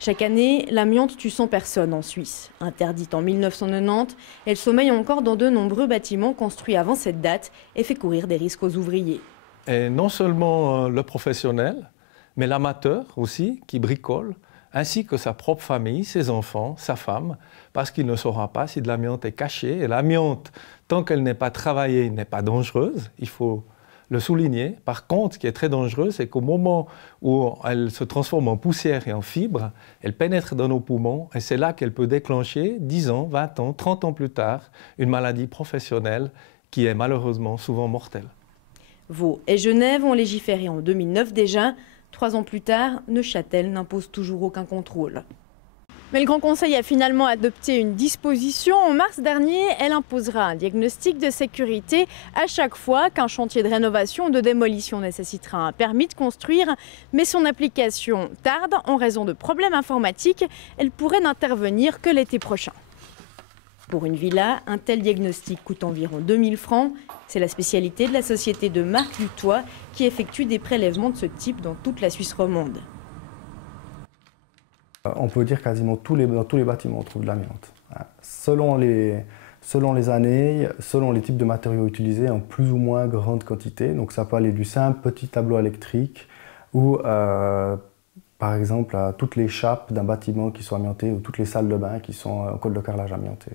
Chaque année, l'amiante tue 100 personnes en Suisse. Interdite en 1990, elle sommeille encore dans de nombreux bâtiments construits avant cette date et fait courir des risques aux ouvriers. Et non seulement le professionnel, mais l'amateur aussi, qui bricole, ainsi que sa propre famille, ses enfants, sa femme, parce qu'il ne saura pas si de l'amiante est cachée. Et l'amiante, tant qu'elle n'est pas travaillée, n'est pas dangereuse, il faut le souligner. Par contre, ce qui est très dangereux, c'est qu'au moment où elle se transforme en poussière et en fibres, elle pénètre dans nos poumons et c'est là qu'elle peut déclencher, 10 ans, 20 ans, 30 ans plus tard, une maladie professionnelle qui est malheureusement souvent mortelle. Vaud et Genève ont légiféré en 2009 déjà. 3 ans plus tard, Neuchâtel n'impose toujours aucun contrôle. Mais le Grand Conseil a finalement adopté une disposition. En mars dernier, elle imposera un diagnostic de sécurité à chaque fois qu'un chantier de rénovation ou de démolition nécessitera un permis de construire. Mais son application tarde en raison de problèmes informatiques. Elle pourrait n'intervenir que l'été prochain. Pour une villa, un tel diagnostic coûte environ 2000 francs. C'est la spécialité de la société de Marc Dutoit qui effectue des prélèvements de ce type dans toute la Suisse romande. On peut dire quasiment dans tous les bâtiments on trouve de l'amiante. Selon les années, selon les types de matériaux utilisés en plus ou moins grande quantité. Donc ça peut aller du simple petit tableau électrique ou par exemple à toutes les chapes d'un bâtiment qui sont amiantées ou toutes les salles de bain qui sont en colle de carrelage amianté.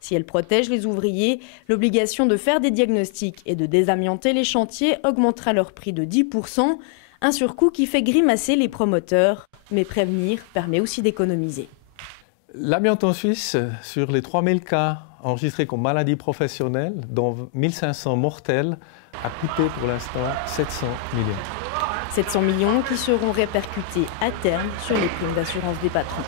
Si elle protège les ouvriers, l'obligation de faire des diagnostics et de désamianter les chantiers augmentera leur prix de 10%. Un surcoût qui fait grimacer les promoteurs, mais prévenir permet aussi d'économiser. L'amiante en Suisse, sur les 3000 cas enregistrés comme maladie professionnelle, dont 1500 mortels, a coûté pour l'instant 700 millions. 700 millions qui seront répercutés à terme sur les primes d'assurance des patrons.